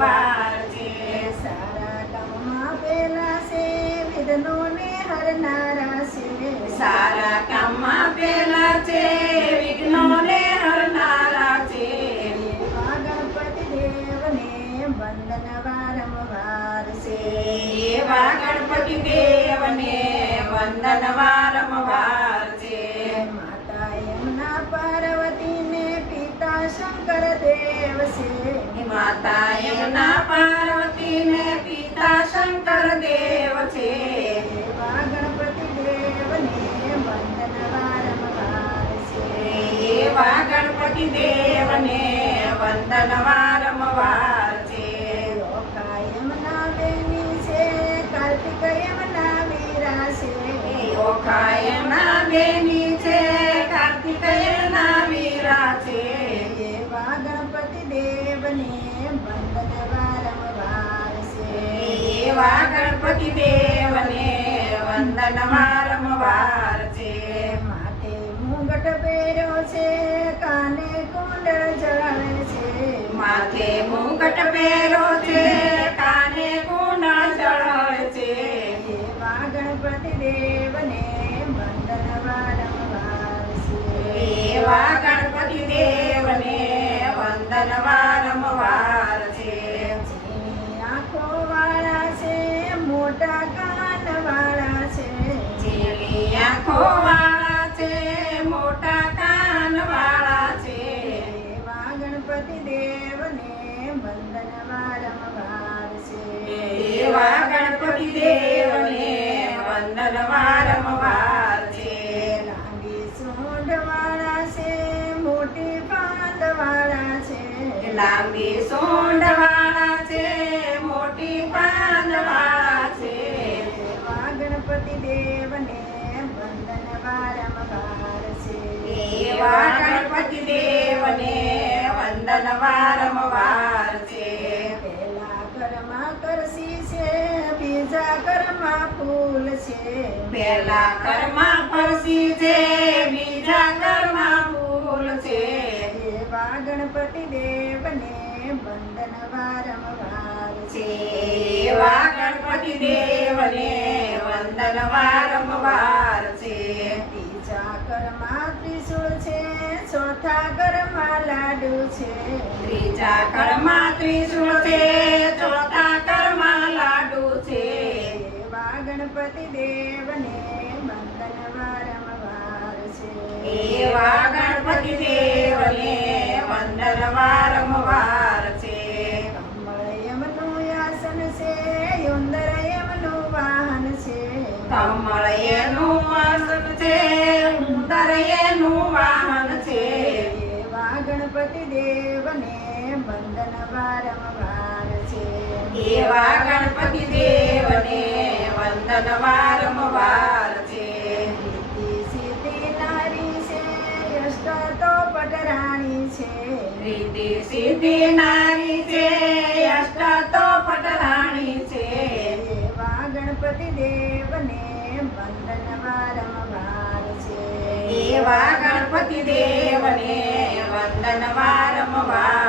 વારંવાર છે. સારા કામમાં પેલા છે વિઘ્નોને હરનારા છે. સારા કામમાં પેલા છે વિઘ્નોને હરનારા છે. એવા ગણપતિ દેવને વંદન વારંવાર છે. એવા ગણપતિ દેવને વંદન વારંવાર છે. માતા યમુના પાર્વતીને પિતા શંકર દેવ છે. માતા યમુના પાર્વતીને પિતા શંકર દેવ છે. એવા ગણપતિ દેવને વંદન વારંવાર છે. એવા ગણપતિ દેવને વંદન વારંવાર છે. ઓખા યમુના બેની છે કાર્તિક યમુના વીરા છે. ઓખા યમુના બેની છે કાર્તિકેયના વીરા છે. એવા ગણપતિ દેવને વંદન વારંવાર છે. એવા ગણપતિ દેવને વંદન વારંવાર છે. માથે મુગટ પહેર્યો છે કાને કુંડળ જળાવે છે. માથે મુગટ પહેરો છે કાને કુંડળ જળાવે છે. એવા ગણપતિ દેવને વંદન વારંવાર છે. એવા ગણપતિ દેવને વંદન વારંવાર છે. જેની આંખો વાળા છે મોટા કાન વાળા છે. જેની આંખો વાળા છે મોટા કાન વાળા છે. એવા ગણપતિ દેવને વંદન વારંવાર છે. એવા ગણપતિ દેવને વંદન વારંવાર છે. લાંબી સૂંઢ વાળા છે મોટી પાંદ વાળા છે. લાંબી સૂંઢ વાળા છે મોટી પાન વાળા છે. એવા ગણપતિ દેવને વંદન વારંવાર છે. એવા ગણપતિ દેવને વંદન વારંવાર છે. પહેલા ઘરમાં કરસી છે બીજા ઘરમાં ફૂલ છે. પહેલા ઘરમાં ફરસી છે બીજા ઘરમાં ફૂલ છે. એવા ગણપતિ દેવને વંદન વારંવાર છે. એવા ગણપતિ દેવને વંદન વારંવાર છે. ત્રીજા ઘરમાં ત્રિશૂળ છે ચોથા ઘરમાં લાડુ છે. ત્રીજા ઘરમાં ત્રિશૂળ છે ચોથા ઘરમાં લાડુ છે. એવા ગણપતિ દેવને વંદન વારંવાર છે. એવા ગણપતિ દેવને વંદન વારંવાર છે. કમળ યમનું આસન છે ઉંદર યમનું વાહન છે. કમળ એનું આસન છે ઉંદર એનું વાહન છે. એવા ગણપતિ દેવને વંદન વારંવાર છે. એવા ગણપતિ દેવને વંદન વારંવાર છે. રીતિ સીધી નારી છે અષ્ટ તો પટરાણી છે. રીતિ સિદ્ધિ નારી છે અષ્ટ તો પટરાણી છે. એવા ગણપતિ દેવને વંદન વારંવાર છે. એવા ગણપતિ દેવને વંદન વારંવાર